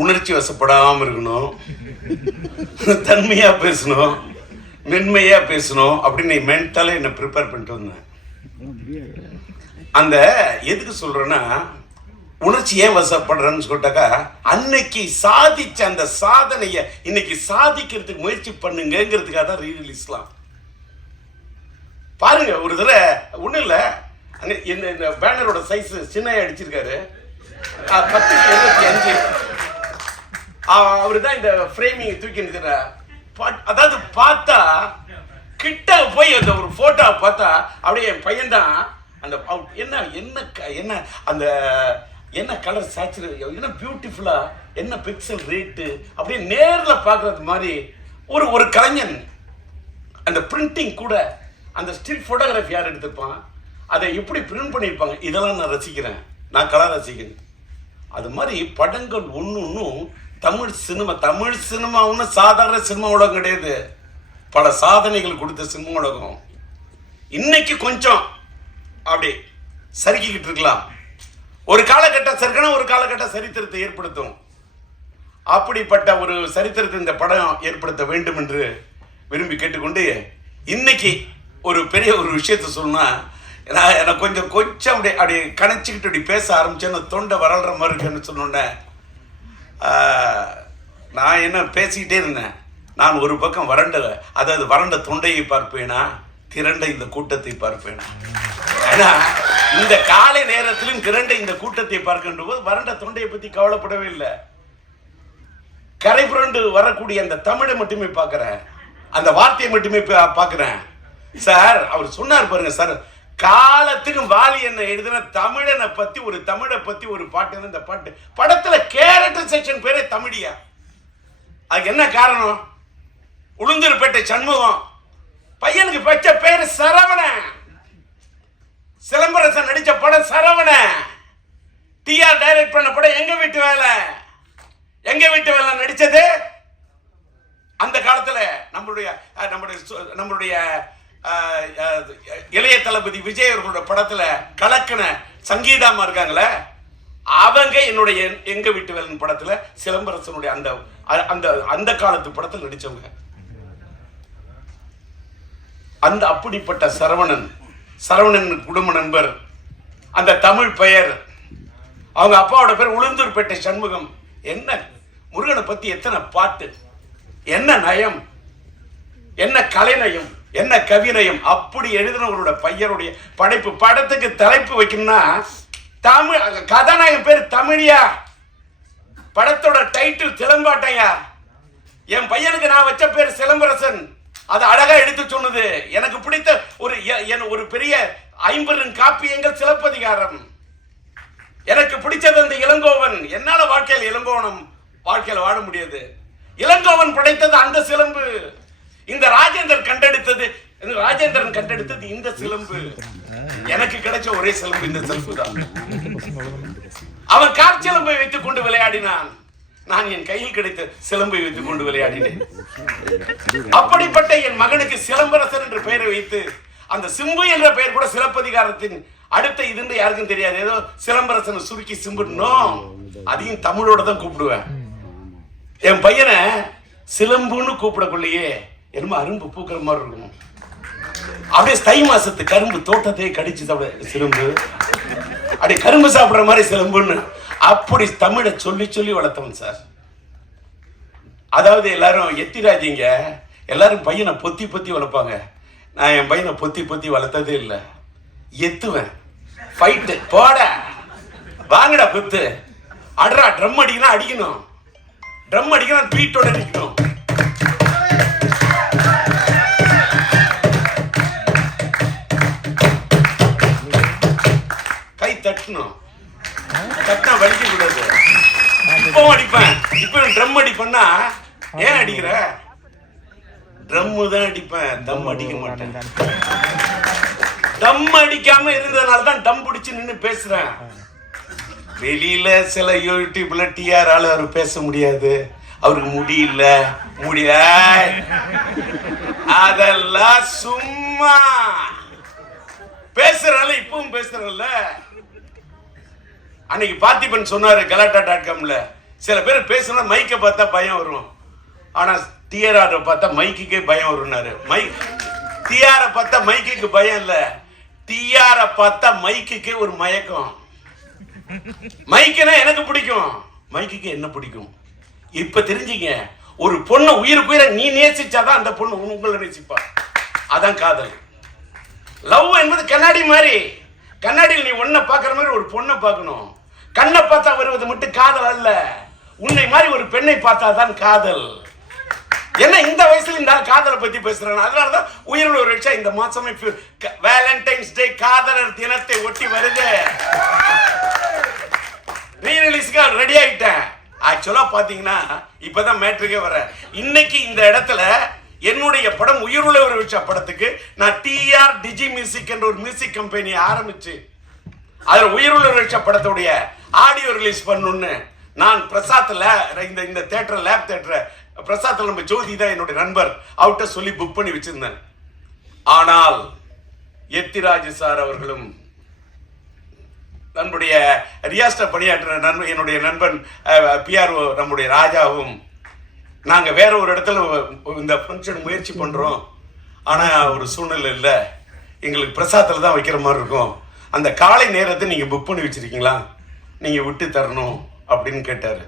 உணர்ச்சி வசப்படாமல் இருக்கணும், தன்மையாக பேசணும், மென்மையாக பேசணும் அப்படின்னு மென்டலாக என்னை ப்ரிப்பேர் பண்ணிட்டு வந்தேன். அந்த எதுக்கு சொல்கிறேன்னா, உணர்ச்சி ஏன் வசப்படுறேன்னு சொல்லிட்டாக்கா, அன்னைக்கு சாதிச்ச அந்த சாதனையை இன்னைக்கு சாதிக்கிறதுக்கு முயற்சி பண்ணுங்கிறதுக்காக தான் ரீரிலீஸ்லாம். பாருங்க, ஒரு தடவை ஒன்றும் இல்லை, இந்த பேனரோட சைஸ் சின்னையா அடிச்சிருக்காரு, 10/75. அவரு தான் இந்த ஃப்ரேமிங் தூக்கி நிற்கிறார். அதாவது பார்த்தா கிட்ட போய் அந்த ஒரு போட்டோ பார்த்தா அப்படியே என் பையன் தான் அந்த என்ன என்ன என்ன அந்த என்ன கலர் சேச்சுரேஷன், என்ன பியூட்டிஃபுல்லா, என்ன பிக்சல் ரேட்டு அப்படியே நேரில் பார்க்கறது மாதிரி ஒரு கலைஞன். அந்த பிரிண்டிங் கூட, அந்த ஸ்டில் ஃபோட்டோகிராஃபி யார் எடுத்திருப்பான், அதை எப்படி பிரிண்ட் பண்ணியிருப்பாங்க, இதெல்லாம் நான் ரசிக்கிறேன், நான் கலா ரசிக்கிறேன். அது மாதிரி படங்கள் ஒன்றும் தமிழ் சினிமா ஒன்றும் சாதாரண சினிமா உலகம் கிடையாது, பல சாதனைகள் கொடுத்த சினிமா உலகம். இன்னைக்கு கொஞ்சம் அப்படி சறுக்கிக்கிட்டு இருக்கலாம், ஒரு காலகட்டம் சறுக்கணும், ஒரு காலகட்டம் சரித்திரத்தை ஏற்படுத்தும். அப்படிப்பட்ட ஒரு சரித்திரத்தை இந்த படம் ஏற்படுத்த வேண்டும் என்று விரும்பி கேட்டுக்கொண்டு, இன்னைக்கு ஒரு பெரிய ஒரு விஷயத்த சொன்னா, எனக்கு கொஞ்சம் அப்படி கணச்சிக்கிட்டு அப்படி பேச ஆரம்பிச்சேன்னு தொண்டை வரல்ற மாதிரி இருக்குன்னு சொன்னோன்னே, நான் என்ன பேசிக்கிட்டே இருந்தேன். நான் ஒரு பக்கம் வறண்ட தொண்டையை பார்ப்பேனா, திரண்ட இந்த கூட்டத்தை பார்ப்பேனா. ஏன்னா இந்த காலை நேரத்திலும் திரண்ட இந்த கூட்டத்தை பார்க்கின்ற போது வறண்ட தொண்டையை பத்தி கவலைப்படவே இல்லை. கரை புரண்டு வரக்கூடிய அந்த தமிழை மட்டுமே பார்க்கிறேன், அந்த வார்த்தையை மட்டுமே பார்க்கிறேன். சார் அவர் சொன்னார் பாருங்க சார், காலத்துக்கும் வாலி என்ன எழுதின தமிழனை பத்தி ஒரு தமிழை பத்தி ஒரு பாட்டு. இந்த பாட்டு படத்துல கேரக்டர் செக்ஷன் பேரே தமிழியா. அதுக்கு என்ன காரணம்? உளுந்தூர்பேட்டை சண்முகம் பையனுக்கு வச்ச பேரு சரவணன். சிலம்பரசன் நடிச்ச படம் சரவணன். டிஆர் டைரக்ட் பண்ண படம் எங்க வீட்டு வேலை. எங்க வீட்டு வேலை நடிச்சது அந்த காலத்துல நம்மளுடைய இளைய தளபதி விஜய் அவர்களோட படத்துல கலக்கன சங்கீதாமா இருக்காங்களே, அவங்க என்னுடைய எங்க வீட்டு வேலை படத்துல சிலம்பரசனுடைய அந்த காலத்து படத்தில் நடிச்சவங்க. அந்த அப்படிப்பட்ட சரவணன் குடும்ப நண்பர், அந்த தமிழ் பெயர், அவங்க அப்பாவோட பேர் உளுந்தூர்பேட்டை சண்முகம். என்ன முருகனை பத்தி எத்தனை பாட்டு, என்ன நயம், என்ன கலைநயம், என்ன கவிநயம். அப்படி எழுதினவரோட பையனுடைய படைப்பு. படத்துக்கு தலைப்பு வைக்கணும்னா தமிழ், கதாநாயகன் பேர் தமிழியா, படத்தோட டைட்டில் சிலம்பாட்டையா. என் பையனுக்கு நான் வச்ச பேர் சிலம்பரசன். அது அழகா எடுத்து சொன்னது. எனக்கு பிடித்த ஒரு பெரிய 50 காப்பியங்கள் சிலப்பதிகாரம். எனக்கு பிடிச்சது அந்த இளங்கோவன். என்னால வாழ்க்கையில் வாழ முடியாது. இளங்கோவன் படைத்தது அந்த சிலம்பு. இந்த ராஜேந்திரன் கண்டெடுத்தது இந்த சிலம்பு. எனக்கு கிடைச்ச ஒரே சிலம்பு இந்த சிலம்பு தான். அவன் காற்சிலம்பை வைத்துக் கொண்டு விளையாடினான், நான் என் கையில் கிடைத்த சிலம்பை வைத்துக் கொண்டு விளையாடினேன். அப்படிப்பட்ட என் மகனுக்கு சிலம்பரசன் என்ற பெயரை வைத்து, அந்த சிம்பு என்ற பெயர் கூட சிலப்பதிகாரத்தின் அடுத்த இதுன்னு யாருக்கும் தெரியாது. ஏதோ சிலம்பரசன் சுருக்கி சிம்புடணும், அதையும் தமிழோட தான் கூப்பிடுவேன். என் பையனை சிலம்புன்னு கூப்பிடக்குள்ளேயே என்னமோ அரும்பு பூக்கிற மாதிரி இருக்கும். அப்படியே தை மாசத்து கரும்பு தோட்டத்தையே கடிச்சு சாப்பிட சிலம்பு, அப்படியே கரும்பு சாப்பிடுற மாதிரி சிலம்புன்னு அப்படி தமிழை சொல்லி சொல்லி வளர்த்தவன் சார். அதாவது எல்லாரும் எத்திராஜிங்க, எல்லாரும் பையனை பொத்தி வளர்ப்பாங்க. நான் என் பையனை பொத்தி வளர்த்ததே இல்லை. எத்துவேன், ஃபைட்டு போட வாங்கடா குத்து, அடரா ட்ரம் அடிக்கணும், ட்ரம் அடிக்கணும், பீட்டோட அடிக்கணும். கை தட்டணும், தட்டினா வலிக்க கூடாது. இப்போ அடிப்பேன், இப்போ ட்ரம் அடிப்பேன்னா ஏன் அடிக்கிற? ட்ரம்மு தான் அடிப்பேன், தம் அடிக்க மாட்டேன். தம் அடிக்காம இருந்ததுனால தான் டம் பிடிச்சு நின்று பேசுறேன். வெளியில சில யூடியூப்ல டிஆரால அவர் பேச முடியாது, அவருக்கு முடியல, அதெல்லாம் சும்மா பேசுறால. இப்பவும் பேசுறல. அன்னைக்கு பார்த்திபன் சொன்னாரு கலாட்டா.comல, சில பேர் பேசுனா மைக்கை பார்த்தா பயம் வரும், ஆனா டிஆர் பார்த்தா மைக்குக்கே பயம் வரும்னாரு. டிஆர் பார்த்தா மைக்குக்கு பயம் இல்ல, டிஆர் பார்த்தா மைக்குக்கே ஒரு மயக்கம். மைக்குனா எனக்கு பிடிக்கும், மைக்குக்கு என்ன பிடிக்கும். இப்ப தெரிஞ்சுங்க, ஒரு பொண்ணை உயிருக்குயிர நீ நேசிச்சாதான் அந்த பொண்ணு உங்களை நேசிப்பா. அதான் காதல். லவ் என்பது கண்ணாடி மாதிரி. கண்ணாடியில் நீ ஒன்ன பாக்குற மாதிரி ஒரு பொண்ணை பார்க்கணும். கண்ணை பார்த்தா வருவது மட்டும் காதல் அல்ல, உன்னை மாதிரி ஒரு பெண்ணை பார்த்தாதான் காதல். என்ன இந்த வயசுல இந்த காதலை பத்தி பேசுறாங்க. அதனாலதான் உயிரோட ஒரு விஷயம் இந்த மாசமே வேலண்டைன்ஸ் டே காதலர் தினத்தை ஒட்டி வருது. ரீரிலீஸ்க்கு ரெடி ஆயிட்டேன். ஆக்சுவலா பாத்தீங்கன்னா இப்பதான் மேட்ருக்கே வர. இன்னைக்கு இந்த இடத்துல என்னுடைய படம் உயிருள்ள ஒரு விஷயம் படத்துக்கு நான் டிஆர் டிஜி மியூசிக் என்ற ஒரு மியூசிக் கம்பெனி ஆரம்பிச்சு அதுல உயிருள்ள ஒரு விஷயம் படத்துடைய ஆடியோ ரிலீஸ் பண்ணணும்னு நான் பிரசாத்ல இந்த தியேட்டர் லேப் தியேட்டர் பிரசாத்ல நம்ம ஜோதி தான் என்னுடைய நண்பர், அவர்கிட்ட சொல்லி புக் பண்ணி வச்சிருந்தேன். ஆனால் எத்திராஜ் சார் அவர்களும் நம்முடைய ரியாஸ்ட பணியாற்ற என்னுடைய நண்பன் பிஆர்ஓ நம்முடைய ராஜாவும் நாங்க வேற ஒரு இடத்துல இந்த ஃபங்க்ஷன் முயற்சி பண்றோம், ஆனா ஒரு சூழ்நிலை இல்லை, எங்களுக்கு பிரசாத்தில் தான் வைக்கிற மாதிரி இருக்கும், அந்த காலை நேரத்தை நீங்க புக் பண்ணி வச்சிருக்கீங்களா, நீங்க விட்டு தரணும் அப்படின்னு கேட்டாரு.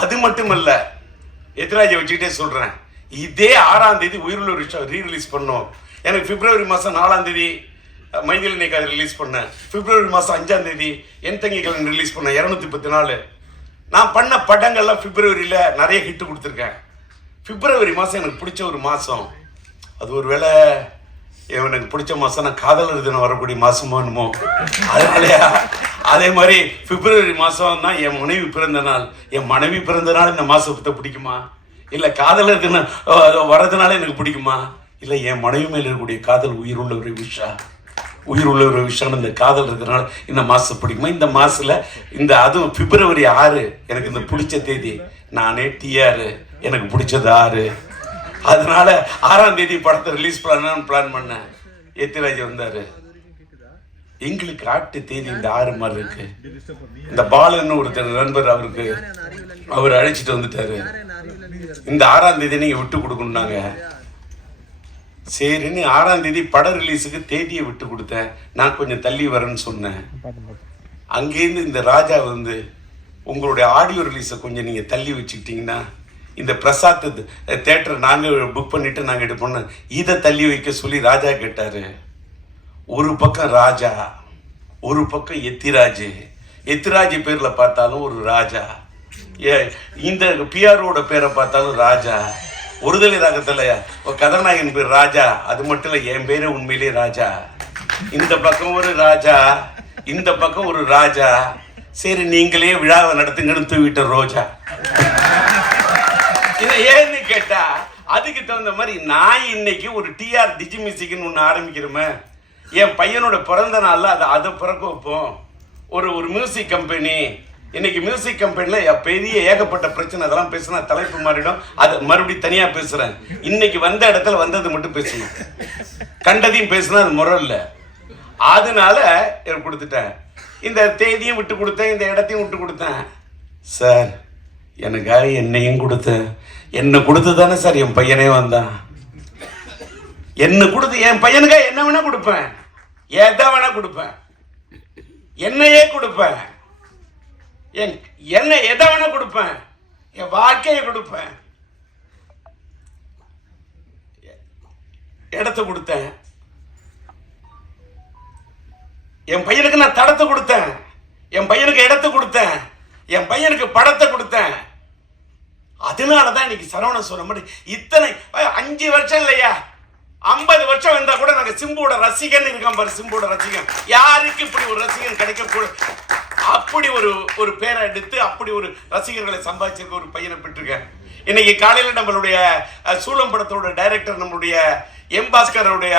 அது மட்டுமல்ல, எத்திராஜை வச்சுக்கிட்டே சொல்றேன், இதே 6ஆம் தேதி உயிருள்ள ஒரு விஷயம் ரீரிலீஸ் பண்ணோம். எனக்கு பிப்ரவரி மாதம் 4ஆம் தேதி மைதில் நீக்கு அதை ரிலீஸ் பண்ணேன். பிப்ரவரி மாதம் 5ஆம் தேதி என் தங்கி கலன் ரிலீஸ் பண்ணேன். 210 நான் பண்ண படங்கள்லாம் பிப்ரவரியில் நிறைய ஹிட்டு கொடுத்துருக்கேன். பிப்ரவரி மாதம் எனக்கு பிடிச்ச ஒரு மாதம். அது ஒரு வேளை எனக்கு பிடிச்ச மாதம் நான் காதலர் தினம் வரக்கூடிய மாதமோ என்னமோ, அதனாலயா அதே மாதிரி பிப்ரவரி மாதம் தான் என் மனைவி பிறந்த நாள். என் மனைவி பிறந்த நாள் இந்த மாதத்தை பிடிக்குமா, இல்லை காதலர் தினம் வர்றதுனால எனக்கு பிடிக்குமா, இல்லை என் மனைவி மேலே இருக்கக்கூடிய காதல் உயிருள்ள ஒரு விஷயம், உயிர் உள்ள ஒரு விஷயம் இந்த காதல் இருக்கிறனால இந்த மாதம் பிடிக்குமா. இந்த மாதத்தில் இந்த அதுவும் பிப்ரவரி 6 எனக்கு இந்த பிடிச்ச தேதி. நானே டிஆர் எனக்கு பிடிச்சது 6, அதனால 6ஆம் தேதி படத்தை ரிலீஸ் பண்ணலான்னு பிளான் பண்ணேன். எத்திராஜ் வந்தார். எங்களுக்கு ஆட்டு தேதி இந்த 6 மாதிரி இருக்கு. இந்த பாலன்னு ஒருத்தர் நண்பர் அவருக்கு அவர் அழைச்சிட்டு வந்துட்டாரு. இந்த 6ஆம் தேதி நீங்க விட்டு கொடுக்கணும்னாங்க. சரின்னு 6ஆம் தேதி படம் ரிலீஸுக்கு தேதியை விட்டு கொடுத்தேன். நான் கொஞ்சம் தள்ளி வரேன்னு சொன்னேன். அங்கேருந்து இந்த ராஜா வந்து உங்களுடைய ஆடியோ ரிலீஸை கொஞ்சம் நீங்கள் தள்ளி வச்சுக்கிட்டீங்கன்னா இந்த பிரசாத் தேட்டரை நாங்கள் புக் பண்ணிட்டு நாங்கள் எடுப்போம், இதை தள்ளி வைக்க சொல்லி ராஜா கேட்டார். ஒரு பக்கம் ராஜா, ஒரு பக்கம் எத்திராஜ். எத்திராஜ் பேரில் பார்த்தாலும் ஒரு ராஜா, இந்த பிஆரோட பேரை பார்த்தாலும் ராஜா. ஒருதலை ராகத்துல கதாநாயகன் பேர் ராஜா, அது மட்டும் இல்லை என் பேரு உண்மையிலே ராஜா. இந்த பக்கம் ஒரு ராஜா, இந்த பக்கம் ஒரு ராஜா. சரி நீங்களே விழாவை நடத்துங்கன்னு தூவிட்ட ரோஜா. இதை ஏன்னு கேட்டா அதுக்கு தகுந்த மாதிரி நான் இன்னைக்கு ஒரு டிஆர் டிஜி மியூசிக்னு ஒன்று ஆரம்பிக்கிறோமே. என் பையனோட பிறந்த நாளில் அதை பிறக்க வைப்போம். ஒரு மியூசிக் கம்பெனி. இன்னைக்கு மியூசிக் கம்பெனியில் பெரிய ஏகப்பட்ட பிரச்சனை, அதெல்லாம் பேசுனா தலைப்பு மாறிடும். அது மறுபடியும் தனியாக பேசுகிறேன். இன்னைக்கு வந்த இடத்துல வந்தது மட்டும் பேசணும், கண்டதையும் பேசுனா அது முறை இல்லை. அதனால கொடுத்துட்டேன். இந்த தேதியும் விட்டு கொடுத்தேன், இந்த இடத்தையும் விட்டு கொடுத்தேன். சார் எனக்காக என்னையும் கொடுத்தேன். என்னை கொடுத்து தானே சார் என் பையனே வந்தான். என்ன கொடுத்து என் பையனுக்காக என்ன வேணா கொடுப்பேன், எதை வேணா கொடுப்பேன், என்னையே கொடுப்பேன், என்ன எதை வேணா கொடுப்பேன், என் வாழ்க்கையை கொடுப்பேன். இடத்தை கொடுத்தேன், என் பையனுக்கு நான் தடத்தை கொடுத்தேன், என் பையனுக்கு இடத்தை கொடுத்தேன், என் பையனுக்கு படத்தை கொடுத்தேன். அதனாலதான் இன்னைக்கு சரவணன் சொன்ன மாதிரி இத்தனை 5 வருஷம் இல்லையா, 50 வருஷம் வந்தா கூட நாங்க சிம்புவோட ரசிகன் இருக்கோம் பாரு. சிம்புவோட ரசிகன் யாருக்கு இப்படி ஒரு ரசிகன் கிடைக்க, அப்படி ஒரு பேரை எடுத்து அப்படி ஒரு ரசிகர்களை சம்பாதிச்சிருக்க ஒரு பையனை பெற்றிருக்கேன். இன்னைக்கு காலையில நம்மளுடைய சூலம் படத்தோட டைரக்டர் நம்மளுடைய எம் பாஸ்கருடைய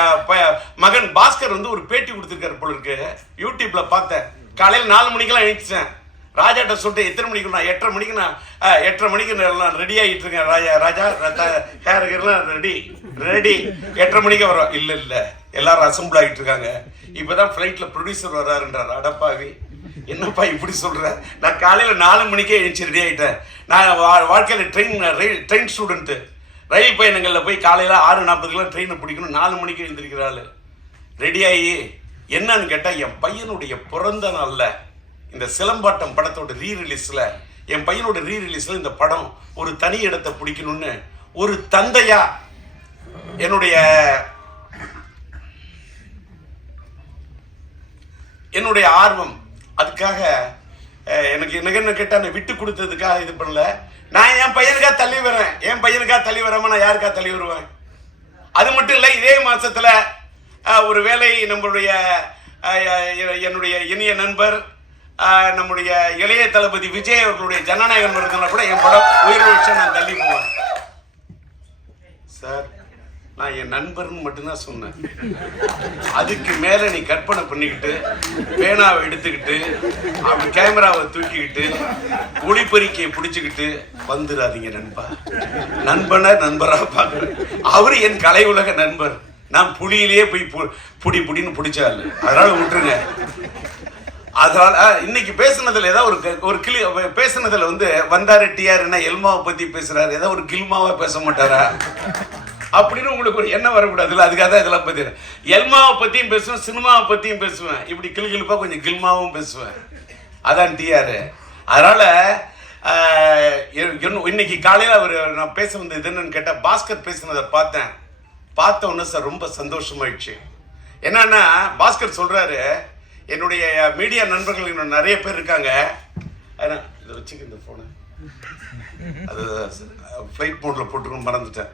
மகன் பாஸ்கர் வந்து ஒரு பேட்டி கொடுத்துருக்காரு போல இருக்கு. யூடியூப்ல பார்த்தேன். காலையில் 4 மணிக்கெல்லாம் எழுந்துச்சேன். ராஜாட்ட சொல்லிட்டு எத்தனை மணிக்கு, நான் 8:30 மணிக்கு, நான் 8:30 மணிக்கு நான் ரெடி ஆகிட்டு இருக்கேன். ராஜா ஹேருக்கெல்லாம் ரெடி 8:30 மணிக்கு வரோம். இல்லை எல்லாரும் அசம்பிள் ஆகிட்டு இருக்காங்க. இப்போதான் ஃப்ளைட்டில் ப்ரொடியூசர் வர்றாருன்றார். அடப்பாவி, என்னப்பா இப்படி சொல்ற? நான் காலையில் 4 மணிக்கே எழுந்துச்சு ரெடி ஆகிட்டேன். நான் வாழ்க்கையில் ட்ரெயின் ஸ்டூடெண்ட்டு. ரயில் பயணங்களில் போய் காலையில் 6:40 ட்ரெயினை பிடிக்கணும். 4 மணிக்கு எழுந்திருக்கிறாள். ரெடியாகி என்னன்னு கேட்டால், என் பையனுடைய பிறந்த நாளில் இந்த சிலம்பாட்டம் படத்தோட ரீரிலீஸில், என் பையனோட ரீரிலீஸில் இந்த படம் ஒரு தனி இடத்தை பிடிக்கணும்னு ஒரு தந்தையா என்னுடைய ஆர்வம். அதுக்காக எனக்கு என்ன கேட்டால் நான் விட்டு கொடுத்ததுக்காக இது பண்ணல. நான் என் பையனுக்காக தள்ளி வரேன். என் பையனுக்காக தள்ளி வராமல் நான் யாருக்காக தள்ளி வருவேன்? அது மட்டும் இல்லை, இதே மாதத்தில் ஒரு வேளை நம்மளுடைய என்னுடைய இனிய நண்பர் நம்முடைய இளைய தளபதி விஜய் அவர்களுடைய ஜனநாயகம் இருந்தால் கூட என் படம் உயிர் வச்சு நான் தள்ளி போவேன். சார், நான் என் நண்பர்னு மட்டும்தான் சொன்னேன். அதுக்கு மேலே நீ கற்பனை பண்ணிக்கிட்டு பேனாவை எடுத்துக்கிட்டு அப்படி கேமராவை தூக்கிக்கிட்டு ஒளிப்பறிக்கையை பிடிச்சிக்கிட்டு வந்துடாதீங்க நண்பா. நண்பராக பார்க்குறேன். அவர் என் கலை உலக நண்பர். நான் புலியிலேயே போய் புடின்னு பிடிச்சாள். அதனால விட்டுருங்க. அதனால இன்னைக்கு பேசுனதுல ஏதாவது ஒரு கிளி பேசுனதுல வந்தாரு டிஆர்னா எல்மாவை பத்தி பேசுறாரு, ஏதாவது ஒரு கில்மாவா பேச மாட்டாரா அப்படின்னு உங்களுக்கு ஒரு எண்ணம் வரக்கூடாதுல்ல. அதுக்காக தான் இதெல்லாம் பத்தி எல்மாவை பத்தியும் பேசுவேன், சினிமாவை பத்தியும் பேசுவேன், இப்படி கிளிகிழிப்பா கொஞ்சம் கில்மாவும் பேசுவேன். அதான் டிஆர். அதனால இன்னைக்கு காலையில நான் பேச வந்தது என்னன்னு கேட்டா, பாஸ்கர் பேசுனதை பார்த்த உடனே சார் ரொம்ப சந்தோஷமாயிடுச்சு. என்னன்னா, பாஸ்கர் சொல்றாரு, என்னுடைய மீடியா நண்பர்கள் இன்னும் நிறைய பேர் இருக்காங்க. இதை வச்சுக்க இந்த போனை அது ஃப்ளைட் மோட்ல போட்டுக்கணும் மறந்துட்டேன்.